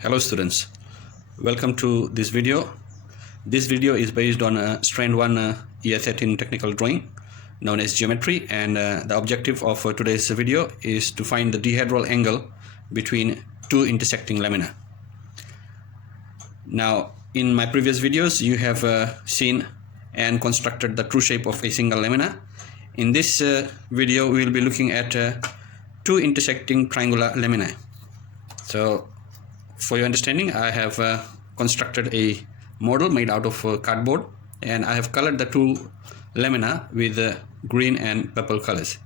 Hello students, welcome to this video. This video is based on strand 1 year 13 technical drawing known as geometry, and the objective of today's video is to find the dihedral angle between two intersecting lamina. Now in my previous videos you have seen and constructed the true shape of a single lamina. In this video we will be looking at two intersecting triangular laminae. So for your understanding, I have constructed a model made out of cardboard, and I have colored the two lamina with green and purple colors.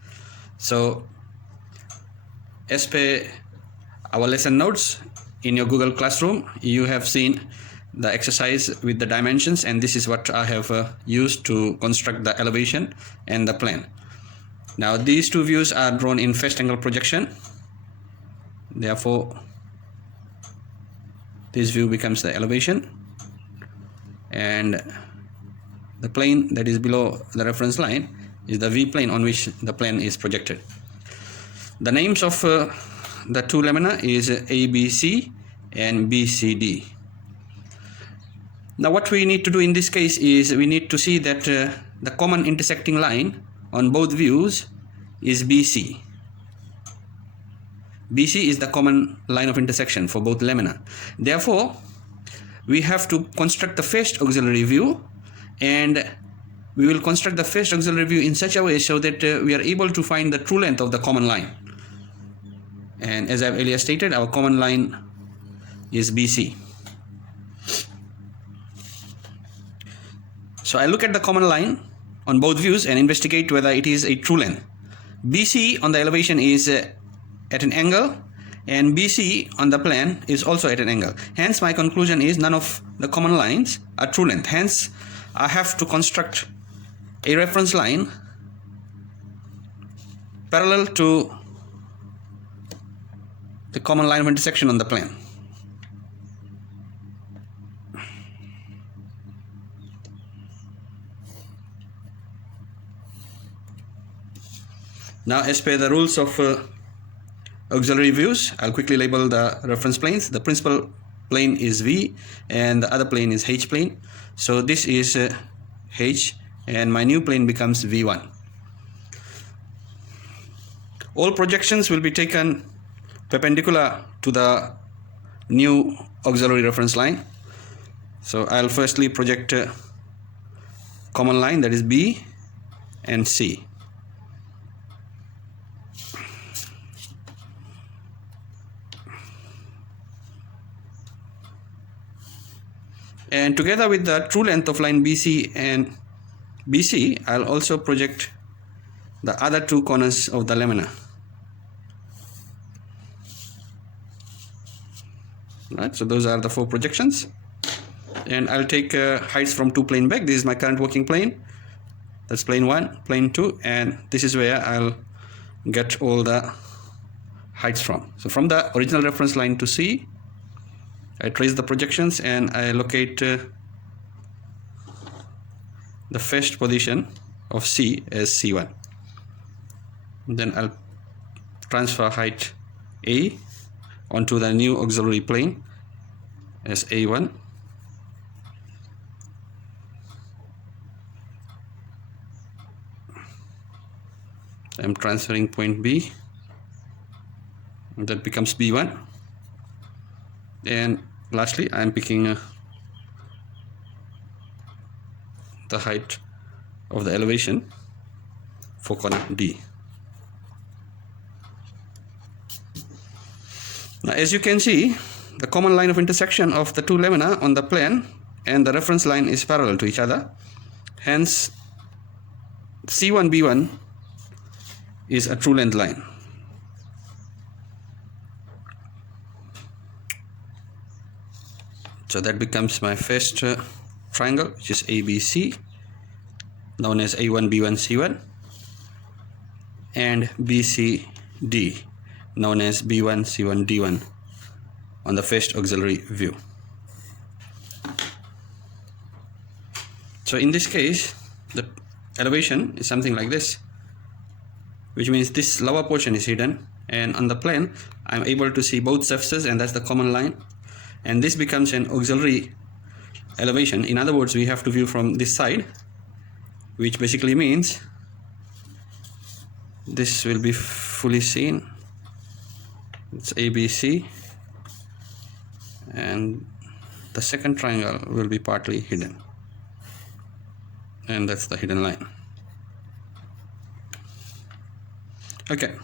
So as per our lesson notes in your Google Classroom, you have seen the exercise with the dimensions, and this is what I have used to construct the elevation and the plane. Now these two views are drawn in first angle projection. Therefore this view becomes the elevation, and the plane that is below the reference line is the V plane on which the plane is projected. The names of the two lamina is ABC and BCD. Now what we need to do in this case is we need to see that the common intersecting line on both views is BC. BC is the common line of intersection for both lamina. Therefore, we have to construct the first auxiliary view, and we will construct the first auxiliary view in such a way so that we are able to find the true length of the common line. And as I have earlier stated, our common line is BC. So I look at the common line on both views and investigate whether it is a true length. BC on the elevation is at an angle, and BC on the plane is also at an angle. Hence my conclusion is none of the common lines are true length. Hence I have to construct a reference line parallel to the common line of intersection on the plane. Now as per the rules of auxiliary views, I'll quickly label the reference planes. The principal plane is V and the other plane is H plane. So this is H, and my new plane becomes V1. All projections will be taken perpendicular to the new auxiliary reference line. So I'll firstly project a common line, that is B and C. And together with the true length of line BC and BC, I'll also project the other two corners of the lamina. Right, so those are the four projections, and I'll take heights from two plane back. This is my current working plane. That's plane 1, plane 2, and this is where I'll get all the heights from. So from the original reference line to C, I trace the projections and I locate the first position of C as C1. Then I'll transfer height A onto the new auxiliary plane as A1. I'm transferring point B, that becomes B1. And lastly, I am picking the height of the elevation for corner D. Now as you can see, the common line of intersection of the two lamina on the plane and the reference line is parallel to each other. Hence C1B1 is a true length line. So that becomes my first triangle, which is ABC, known as A1, B1, C1, and BCD, known as B1, C1, D1 on the first auxiliary view. So in this case, the elevation is something like this, which means this lower portion is hidden, and on the plane I'm able to see both surfaces, and that's the common line. and this becomes an auxiliary elevation. In other words, we have to view from this side, which basically means this will be fully seen. It's ABC, and the second triangle will be partly hidden, and that's the hidden line. Okay,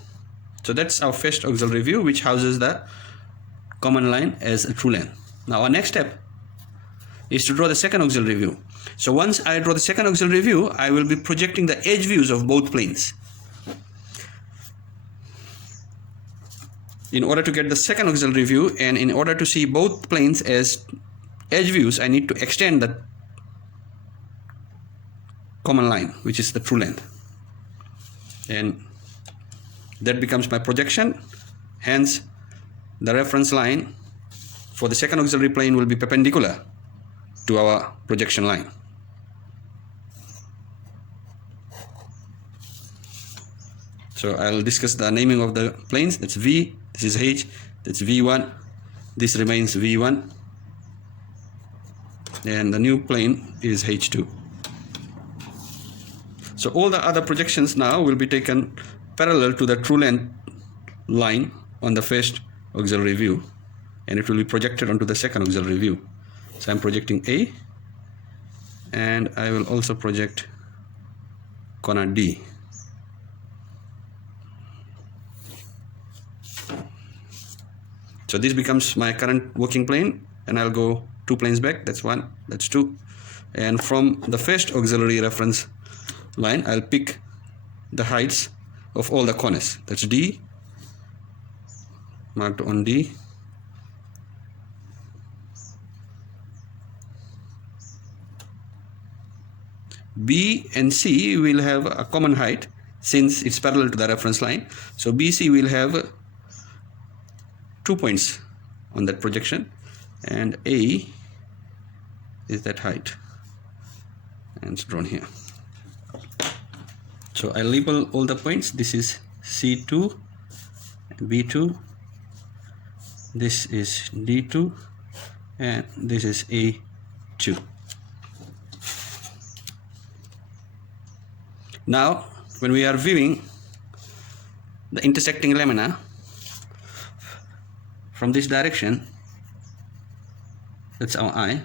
so that's our first auxiliary view, which houses the common line as a true length. Now our next step is to draw the second auxiliary view. So once I draw the second auxiliary view, I will be projecting the edge views of both planes. In order to get the second auxiliary view, and in order to see both planes as edge views, I need to extend the common line, which is the true length, and that becomes my projection. Hence, the reference line for the second auxiliary plane will be perpendicular to our projection line. So I'll discuss the naming of the planes. That's V, this is H, that's V1, this remains V1, and the new plane is H2. So all the other projections now will be taken parallel to the true length line on the first auxiliary view, and it will be projected onto the second auxiliary view. So I'm projecting A, and I will also project corner D. So this becomes my current working plane, and I'll go 2 planes back. That's 1, that's 2, and from the first auxiliary reference line, I'll pick the heights of all the corners. That's D, marked on D, B and C will have a common height since it's parallel to the reference line. So BC will have 2 points on that projection, and A is that height, and it's drawn here. So I label all the points. This is C2, B2, this is D2, and this is A2. Now when we are viewing the intersecting lamina from this direction, that's our eye,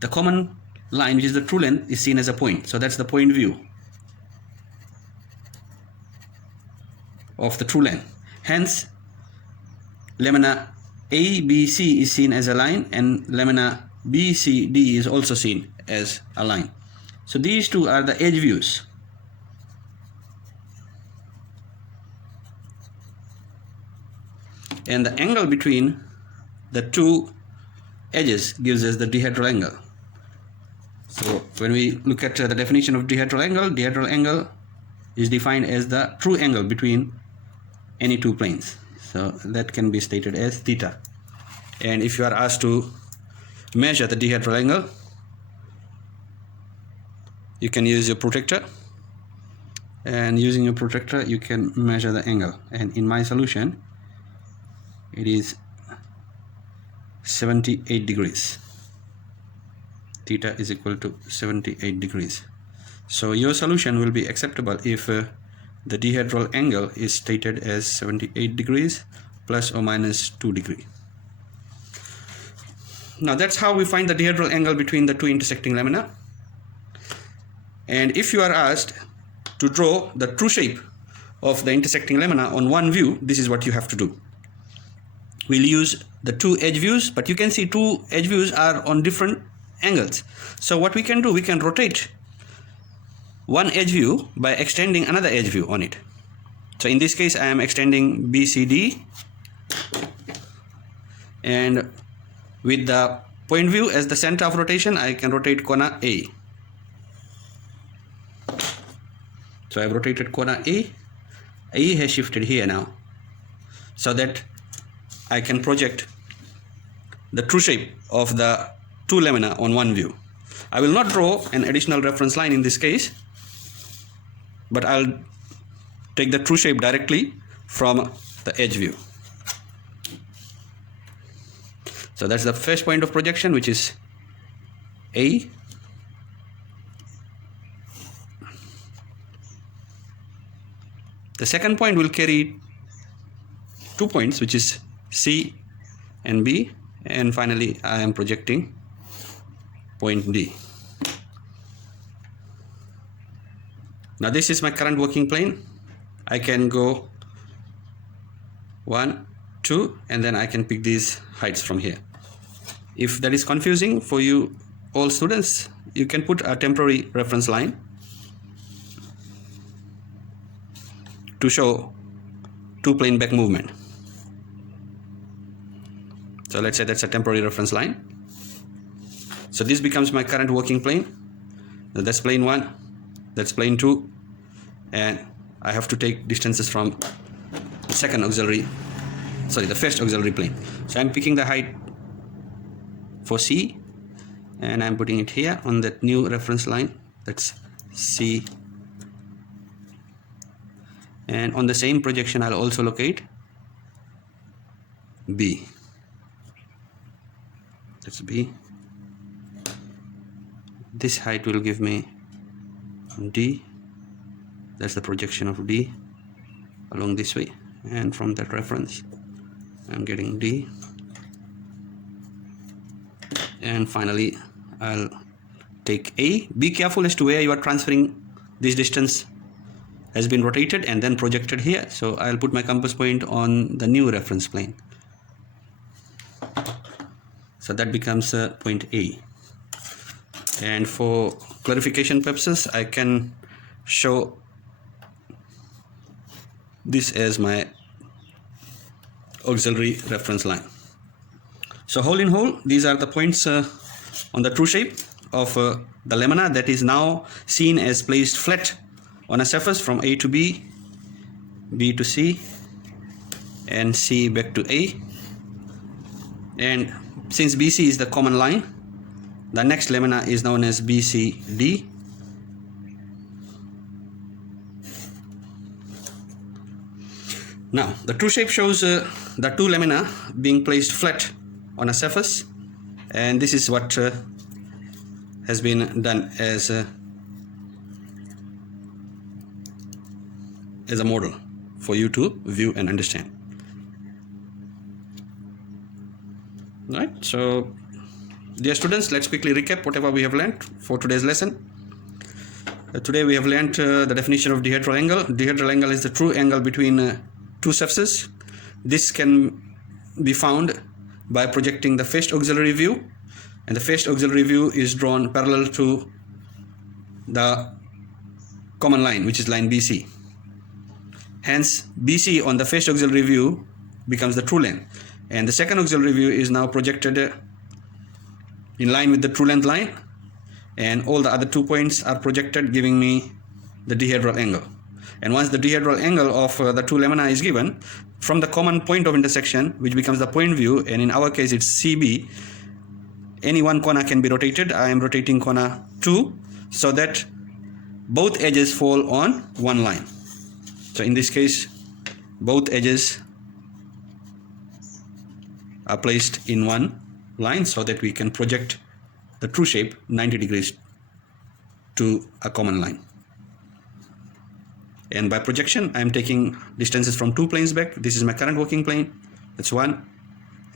the common line, which is the true length, is seen as a point. So that's the point view of the true length. Hence, lamina ABC is seen as a line, and lamina BCD is also seen as a line. So these two are the edge views. And the angle between the two edges gives us the dihedral angle. So when we look at the definition of dihedral angle is defined as the true angle between any two planes. So that can be stated as theta. And if you are asked to measure the dihedral angle, you can use your protractor, and using your protractor you can measure the angle. And in my solution, it is 78 degrees. Theta is equal to 78 degrees. So your solution will be acceptable if the dihedral angle is stated as 78 degrees plus or minus 2 degrees. Now that's how we find the dihedral angle between the two intersecting lamina. And if you are asked to draw the true shape of the intersecting lamina on one view, this is what you have to do. We'll use the two edge views, but you can see two edge views are on different angles. So what we can do, we can rotate one edge view by extending another edge view on it. So in this case, I am extending BCD, and with the point view as the center of rotation, I can rotate corner A. So I have rotated corner A. A has shifted here now, so that I can project the true shape of the two lamina on one view. I will not draw an additional reference line in this case, but I'll take the true shape directly from the edge view. So that's the first point of projection, which is A. The second point will carry 2 points, which is C and B, and finally I am projecting point D. Now this is my current working plane. I can go 1, 2, and then I can pick these heights from here. If that is confusing for you all students, you can put a temporary reference line to show 2 plane back movement. So let's say that's a temporary reference line. So this becomes my current working plane. Now that's plane 1, that's plane 2, and I have to take distances from the first auxiliary plane. So I'm picking the height for C, and I'm putting it here on that new reference line, that's C. And on the same projection I'll also locate B. That's B. This height will give me D. That's the projection of D along this way, and from that reference I'm getting D. And finally I'll take A. Be careful as to where you are transferring. This distance has been rotated and then projected here, so I'll put my compass point on the new reference plane. So that becomes point A. And for clarification purposes, I can show this as my auxiliary reference line. So whole in whole, these are the points on the true shape of the lamina that is now seen as placed flat on a surface from A to B, B to C, and C back to A. And since BC is the common line, the next lamina is known as BCD. Now the true shape shows the 2 lamina being placed flat on a surface, and this is what has been done as a model for you to view and understand. Right, so dear students, let's quickly recap whatever we have learned for today's lesson. Today we have learned the definition of dihedral angle. Dihedral angle is the true angle between 2 surfaces. This can be found by projecting the first auxiliary view, and the first auxiliary view is drawn parallel to the common line, which is line BC. Hence BC on the first auxiliary view becomes the true length, and the second auxiliary view is now projected in line with the true length line, and all the other 2 points are projected, giving me the dihedral angle. And once the dihedral angle of the 2 lamina is given, from the common point of intersection, which becomes the point view, and in our case it's CB, any one corner can be rotated. I am rotating corner 2 so that both edges fall on one line. So in this case, both edges are placed in one line so that we can project the true shape 90 degrees to a common line. And by projection, I am taking distances from 2 planes back. This is my current working plane, that's 1,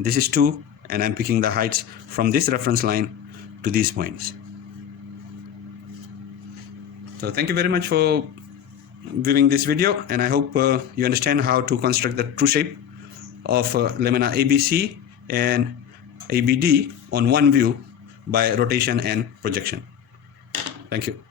this is 2, and I'm picking the heights from this reference line to these points. So thank you very much for viewing this video, and I hope you understand how to construct the true shape of lamina ABC and ABD on one view by rotation and projection. Thank you.